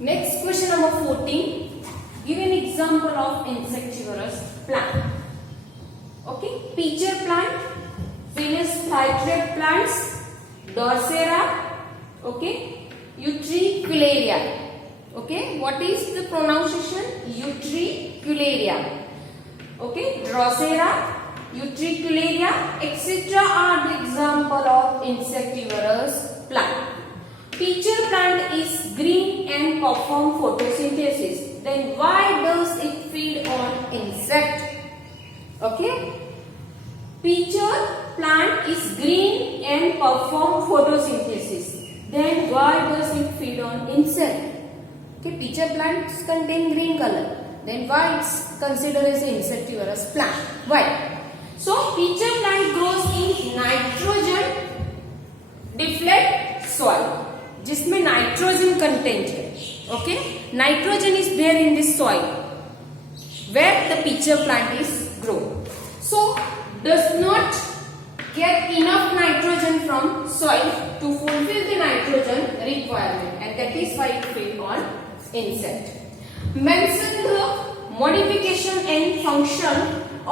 Next question number 14. Give an example of insectivorous plant. Okay, pitcher plant, Venus flytrap plants, Dorsera, okay, Utricularia. Okay, what is the pronunciation? Utricularia. Okay, Drosera, Utricularia, etc. are the example of insectivorous plant. Pitcher plant is green and perform photosynthesis. Then why does it feed on insect? Okay, pitcher plant is green and perform photosynthesis. Then why does it feed on insect? Okay, pitcher plants contain green color. Then why it's considered as an insectivorous plant? Why? So pitcher plant grows in nitrogen deflate soil, जिसमें nitrogen content है. Okay, nitrogen is there in this soil where the picture plant is grow. So does not get enough nitrogen from soil to fulfill the nitrogen requirement, and that is why it feed on insect. Mention the modification and function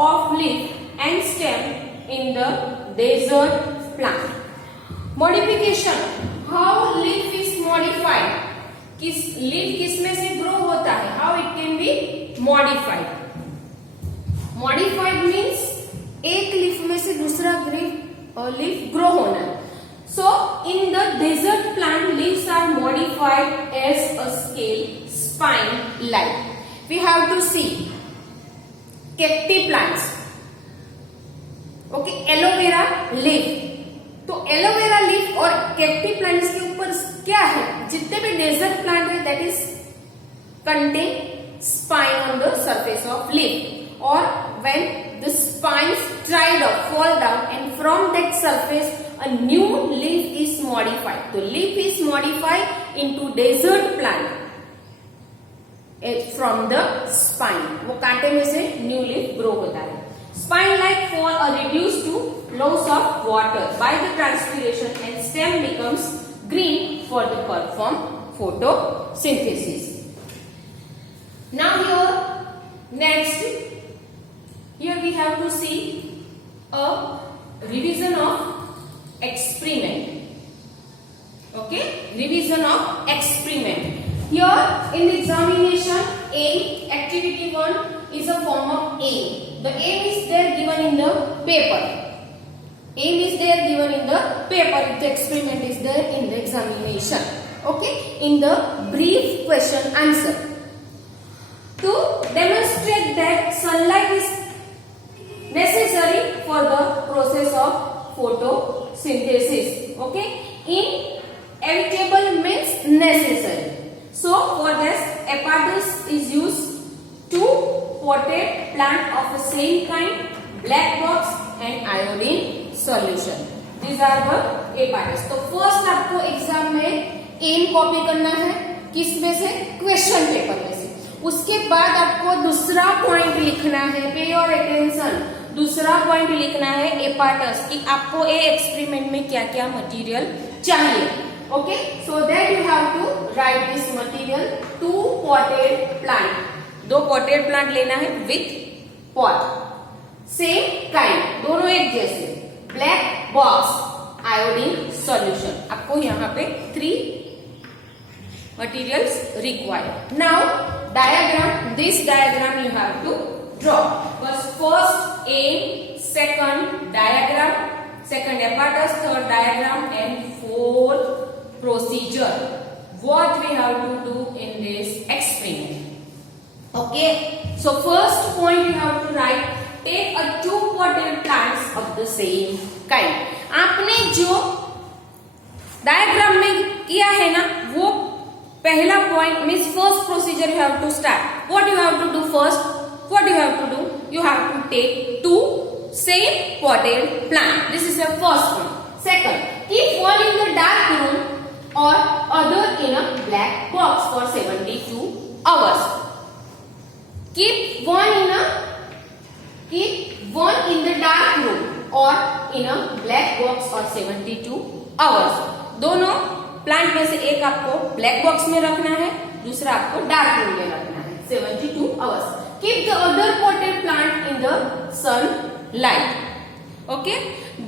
of leaf and stem in the desert plant. Modification, how leaf is modified, leaf किसमें से grow होता है, how it can be modified. Modified means एक leaf में से दूसरा leaf grow होना. So in the desert plant leaves are modified as a scale spine like. We have to see cacti plants. Okay, aloe vera leaf. तो aloe vera leaf और cacti plants के ऊपर क्या है, जितने भी डेजर्ट प्लांट है that is contain spine on the surface of leaf. Or when the spines dried up, fall down, and from that surface a new leaf is modified. So leaf is modified into desert plant from the spine. वो कांटे में से new leaf grow होता है. Spine like fall are reduced to loss of water by the transpiration, and stem becomes green for the perform photosynthesis. Now here next. Here we have to see a revision of experiment. Okay, revision of experiment. Here in the examination, activity 1 is a form of aim. The aim is there given in the paper. Aim is there given in the paper. The experiment is there in the examination. Okay, in the brief question answer. To demonstrate that sunlight is necessary for the process of photosynthesis. Okay, inevitable means necessary. So for this, apparatus is used. 2 potted plant of the same kind, black box and iodine solution. These are the apparatus. तो first आपको exam में M copy करना है, किस में से, question paper में से. उसके बाद आपको दूसरा पॉइंट लिखना है, पे योर अटेंशन. दूसरा पॉइंट लिखना है एपार्टस, कि आपको ए एक्सपेरिमेंट में क्या क्या मटेरियल चाहिए. Okay, so that you have to write this material. 2 potted plant, 2 potted plant लेना है विथ पॉट, सेम काइंड, दोनों एक जैसे. Black box, iodine solution. आपको यहाँ पे 3 materials required. Now diagram, this diagram you have to draw. First aim, second diagram, second apparatus, third diagram, and fourth procedure. What we have to do in this experiment. Okay, so first point you have to write, take a 2 potted plants of the same kind. आपने जो diagram में किया है ना, वो पहला point means first procedure you have to start. What you have to do first, what you have to do, you have to take 2 same potted plant. This is the first one. Second, keep one in the dark room or other in a black box for 72 hours. Keep one in the dark room or in a black box for 72 hours. दोनों plant में से एक आपको black box में रखना है, दूसरा आपको डार्क रूम में रखना है 72 hours. Keep the other potted plant in the sun light. Okay,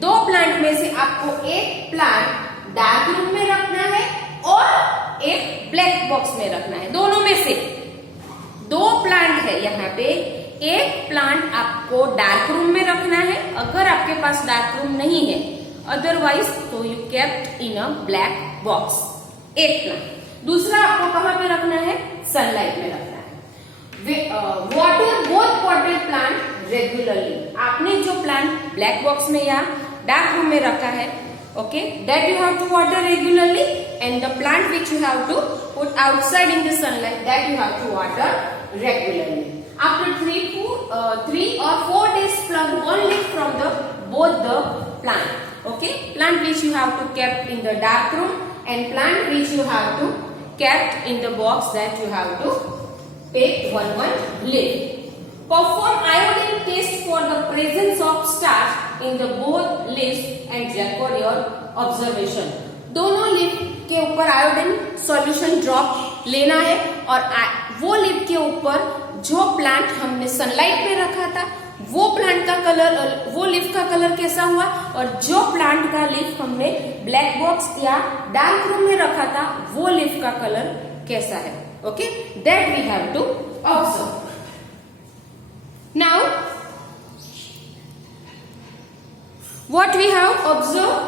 दो प्लांट में से आपको एक प्लांट डार्क रूम में रखना है और एक ब्लैक बॉक्स में रखना है. दोनों में से दो प्लांट है यहाँ पे, एक प्लांट आपको डार्क रूम में रखना है अगर आपके पास डार्क रूम नहीं है, अदरवाइज तो you kept in a black box. एक प्लांट. दूसरा आपको कहाँ पे रखना है? सनलाइट में रखना है. Water both potted plant regularly. आपने जो प्लांट ब्लैक बॉक्स में या डार्क रूम में रखा है, okay, that you have to water regularly, and the plant which you have to put outside in the sunlight, that you have to water regularly. After 3 or 4 days, plug one leaf from both the plant. Okay, plant which you have to kept in the dark room and plant which you have to kept in the box, that you have to take one leaf. Perform iodine test for the presence of starch in the both leaves and record your observation. दोनों leaf के ऊपर iodine solution drop लेना है और वो leaf के ऊपर जो प्लांट हमने सनलाइट में रखा था वो प्लांट का कलर, वो लीफ का कलर कैसा हुआ, और जो प्लांट का लीफ हमने ब्लैक बॉक्स या डार्क रूम में रखा था वो लीफ का कलर कैसा है. Okay, that we have to observe. Now what we have observed,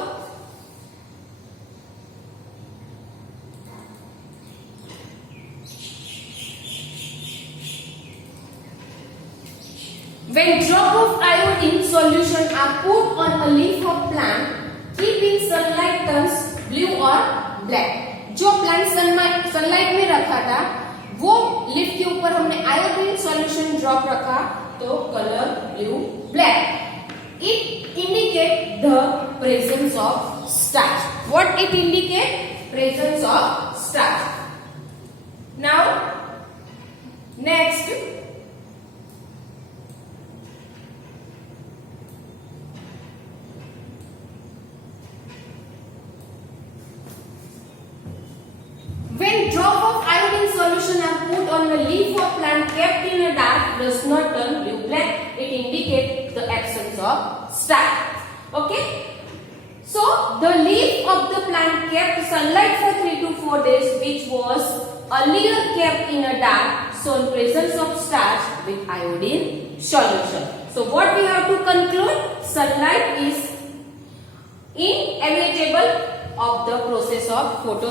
when drop of iodine solution are put on a leaf of plant, keep in sunlight turns blue or black. जो plant sunlight में रखा था वो leaf के ऊपर हमने iodine solution drop रखा तो colour blue black. It indicate the presence of starch. What it indicate? Presence of starch. Now, next, when drop of iodine solution are put on the leaf of plant kept in a dark does not turn blue black. It indicates the absence of starch. Okay, so the leaf of the plant kept sunlight for 3 to 4 days, which was earlier kept in a dark, shown presence of starch with iodine solution. So what we have to conclude? Sunlight is inevitable of the process of photosynthesis.